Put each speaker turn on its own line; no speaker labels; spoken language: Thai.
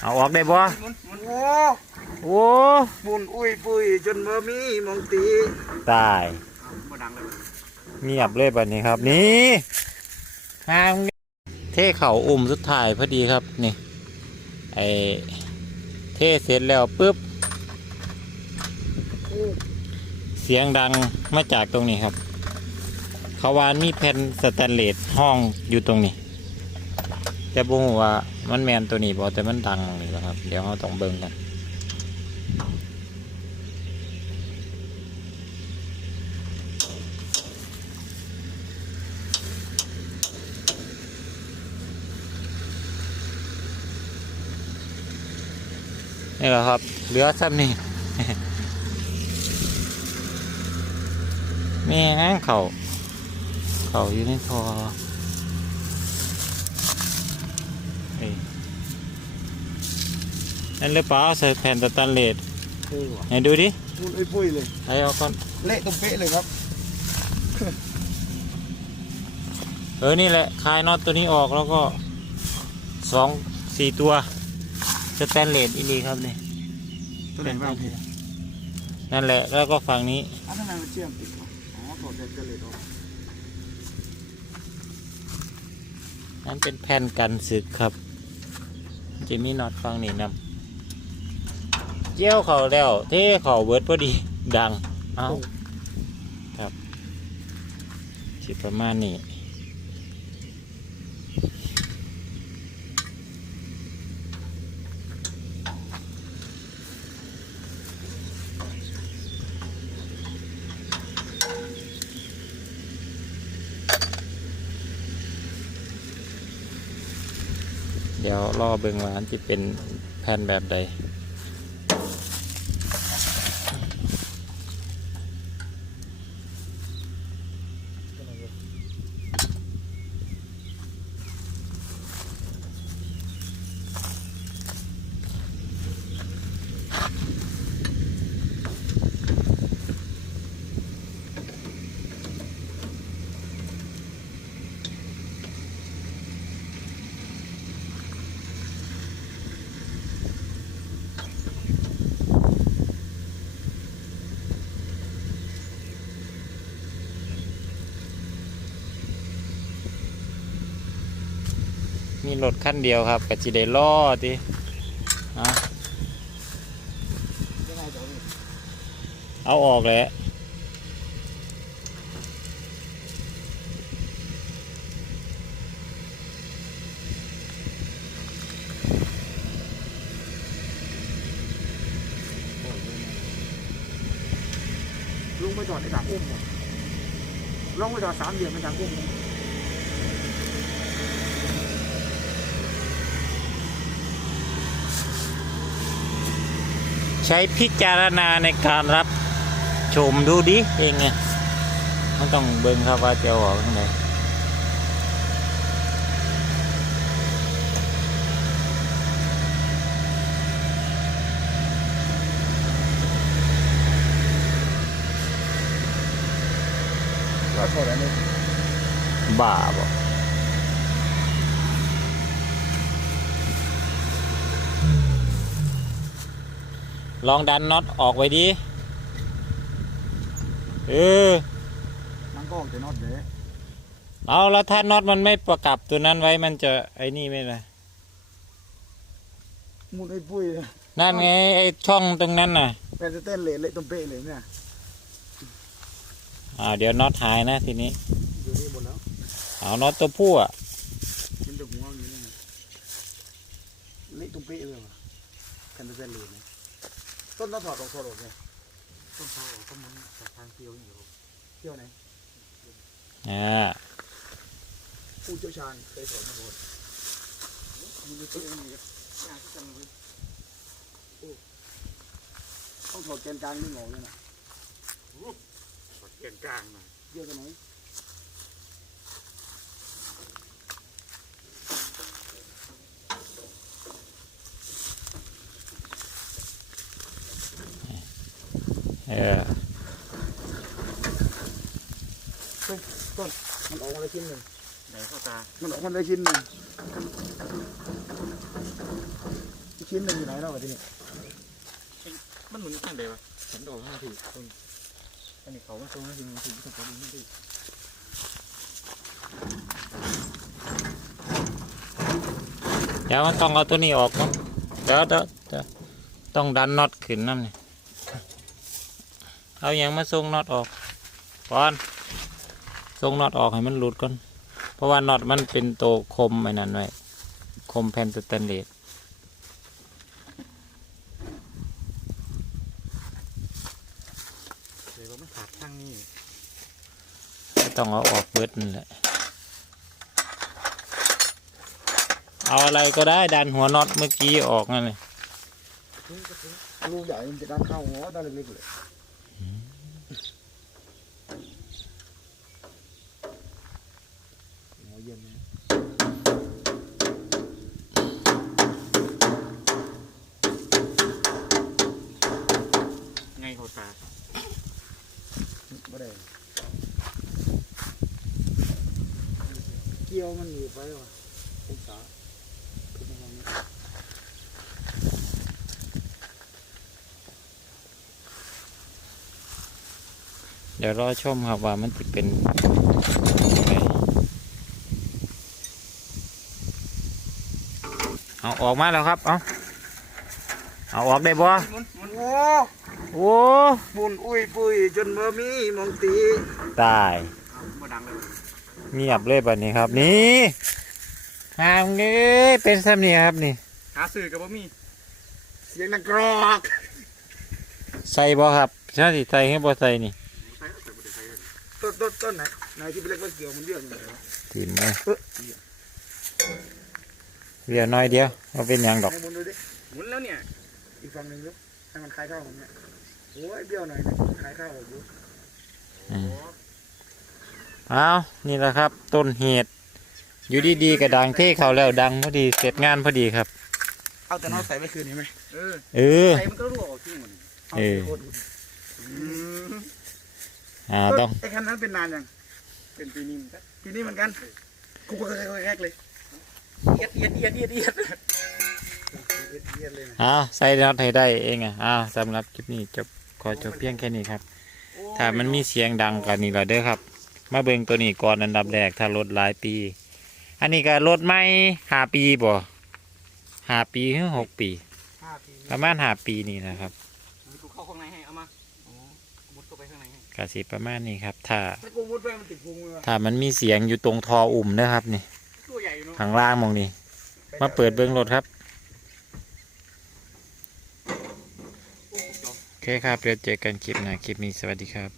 เอาออกได้บ่
โอ้
โอ้
ปุ่นอุ้ยปุ้ยจนบ่มีมองตี
ตาย
มาดังเลย
เงียบเลยแบบนี้ครับ นี่ทางเท่เข่าอุ่มสุดท้ายพอดีครับนี่ไอเท่เสร็จแล้วปุ๊บเสียงดังมาจากตรงนี้ครับเขาวานมีแผ่นสแตนเลสห้องอยู่ตรงนี้ แต่บ่ฮู้ว่ามันแมนตัวนี้บ่แต่มันดังนี่แหละครับ เดี๋ยวเราต้องเบิ่งกันนี่แหละครับเหลือซ้ำนี่แม่งเขาเขาอยู่ในทอเอ้ย นั่นเลยเปล่าใส่แผ่นสแตนเลส
เท่ว่ะ
ไหนดูดิ
ปุ่นอุ้ยปุ้ยเลย
ให้เอาก่อน
เละตุ้มเป๊ะเลยครับ
เออนี่แหละคลายน็อตตัวนี้ออกแล้วก็สองสี่ตัวสแตนเลสอีนีครับนี่
ตัวไหนบ้างพี่
นั่นแหละแล้วก็ฝั่งนี้
อ้าวทำไมมันเชื่อมติดวะอ๋อถอดแต่เลยออก
นั่นเป็นแผ่นกันสึกครับ จะมีน็อตฟังนี่นำ เจียวเขาแล้ว เท่เขาเบิดพอดีดัง เอาครับสิประมาณนี้เดี๋ยวรอเบิ่งว่าอันที่เป็นแผ่นแบบใด รถคันเดียวครับก็จิได้ล่อติเอา
ยังไงต่อพี่
เอาออกแล้ว
ลุงไปจอดในดักอุ้มลงไปจอดสามเหลี่ยมในดักอุ้ม
ใช้พิจารณาในการรับชมดูดิเองไงมันต้องเบิ่งครับว่าจะเอาออกทางไหน
ก็ถอดอันนี้
บ้าบ่ ลองดันน็อตออกไว้ดิ เออ
มันก็ออกแต่น็อตเด้
เอาแล้วถ้าน็อตมันไม่ประกับตัวนั้นไว้มันจะไอ้นี่ไม่เลย
มุนไอ้ปุ้ยเลย
นั่นไงไอ้ช่องตรงนั้นน่ะ
แผ่นสเตนเลสเละตุ้มเป๊ะเลยเนี่ย
อ่า เดี๋ยวน็อตหายนะทีนี้
อยู่นี่หมดแล้ว
เอาน็อตตัวผู้อะ
กินแต่หัวอยู่นี่นะเละตุ้มเป๊ะเลยว่ะแผ่นสเตนเลสนะ ต้นต้องถอดออกถอดออกเลยต้นถอดออกต้นมันจากทางเที่ยวอยู่เที่ยวไหน
อ่า
ผู้เชี่ยวชาญเคยสอนมาหมดมีอยู่ตัวเองอยู่งานที่จังเลยโอ้ต้องถอดแกนกลางนี่งออกเลยนะ
เกียนกลางหน่อย
เยี่ยวกันไหน
เออ
ต้นมันออกมาได้ชิ้นหนึ่ง
ไหนข้าตา
มันออกมาได้ชิ้นหนึ่งชิ้นหนึ่งอยู่ไหนแล้ววะที่นี่
มันเหมุนข้างเดียวฉันโดดห้าทีคนอันนี้เขาไม่ตรงนะทีมันถึงถึงเขาดี
เดี๋ยวมันต้องเอาตัวนี้ออกมั้งเดี๋ยวเดี๋ยวเดี๋ยวต้องดันน็อตขึ้นนั่นนี่ เอาอย่างมาส่งน็อตออกก่อนส่งน็อตออกให้มันหลุดก่อน เพราะว่าน็อตมันเป็นตัวคมไอ้นั่นไว้คมแผ่นสแตนเลส
เดี๋ยวมันขาดข้างนี้
ไม่ต้องเอาออกเบิดนั่นแหละ เอาอะไรก็ได้ดันหัวน็อตเมื่อกี้ออกนั่นเลย
ลูกใหญ่มันจะด้านเข้าหัวด้านเล็กๆเลยหัวเย็นนะ
ไงเขาตา
ไม่ได้เกี่ยวมันอยู่ไปวะองศาขึ้นมาตรงนี้
เดี๋ยวรอชมครับว่ามันจะเป็นยังไงเอาออกมาแล้วครับ เอาเอาออกได้บ่
มันมันโอ้
โอ้
ฝุ่นอุ้ยปุ้ยจนบ่มีมองตี
ตาย
มาดังเลย
เงียบเลยแบบนี้ครับนี่หางนี้เป็นซ้ำนี่ครับนี่
หาสื่อกับบ่มี
เสียงนักกรอก
ใส่บ่ครับใช่สิใส่ให้บ่ใส่นี่
ใส่ใส่บ่ได้ใส่
ต้นต้นต้นไหนไหนที่เป็นเล็กว่าเกี่ยวมันเรื่องยังไงวะ
ถืนมาเดี๋ยวน้อยเดียวเอาเป็นหยังดอก
ให้บนดูดิ
หมุนแล้วเนี่ย
อีกฝั่งหนึ่งดูให้มันคล้ายเข้าผมเนี่ย โอ้ยเบี้ยวหน่อยนะคล้ายเข้าผมดู
อืมเอานี่แหละครับ ต้นเหตุ อยู่ดีๆกระดังเท่เขาแล้วดังพอดีเสร็จงานพอดีครับ
เอาแต่น้องใส่ไว้คืนนี้ไหม
เออ
เออ
ใส่มันก็รั่วออกที่มัน
เอา
เออ
โคตร
อ่าต้อง
ไอ้คันนั้นเป็นนานยัง
เป็นปีนี้มันก็
ทีนี้เหมือนกันกูก็แรกๆเลย
เอียดเอียดเอียดเอียดเอียด
เอ็ดเอียดเลยนะ
อ้าวใส่น็อตให้ได้เองอะอ้าวสำหรับคลิปนี้จบ ขอจบเพียงแค่นี้ครับ ถ้ามันมีเสียงดังกันนี่เราเด้อครับ มาเบิ่งตัวนี้ก่อนอันดับแรกถ้ารถหลายปี อันนี้ก็รถไม่ห้าปีบ่ห้าปีหรือหกปี
ห้าปี
ประมาณห้าปีนี่นะครับ
กูเข้าข้างในให้เอามามุดเข้าไปข้างในให้
กสิประมาณนี้ครับ ถ้า
ถ้ากูมุดไปมันติดพุงเลยวะ
ถ้ามันมีเสียงอยู่ตรงทออุ่มนะครับนี่
ตัวใหญ่เนาะ
ข้างล่างมองนี่มาเปิดเบิ้งรถครับ โอเคครับเดี๋ยวเจอกันคลิปหน้าคลิปนี้สวัสดีครับ